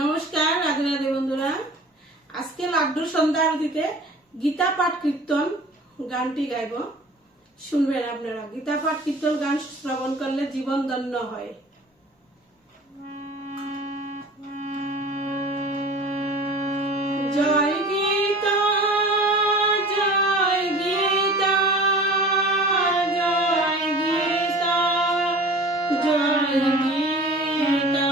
নমস্কার, রাধে রাধে বন্ধুরা। আজকে লাড্ডু সন্ধ্যা আরতিতে গীতা পাঠ কীর্তন গানটি গাইব। শুনবেন আপনারা। গীতা পাঠ কীর্তন গান শ্রবণ করলে জীবন ধন্য হয়। জয় গীতা জয় গীতা জয় গীতা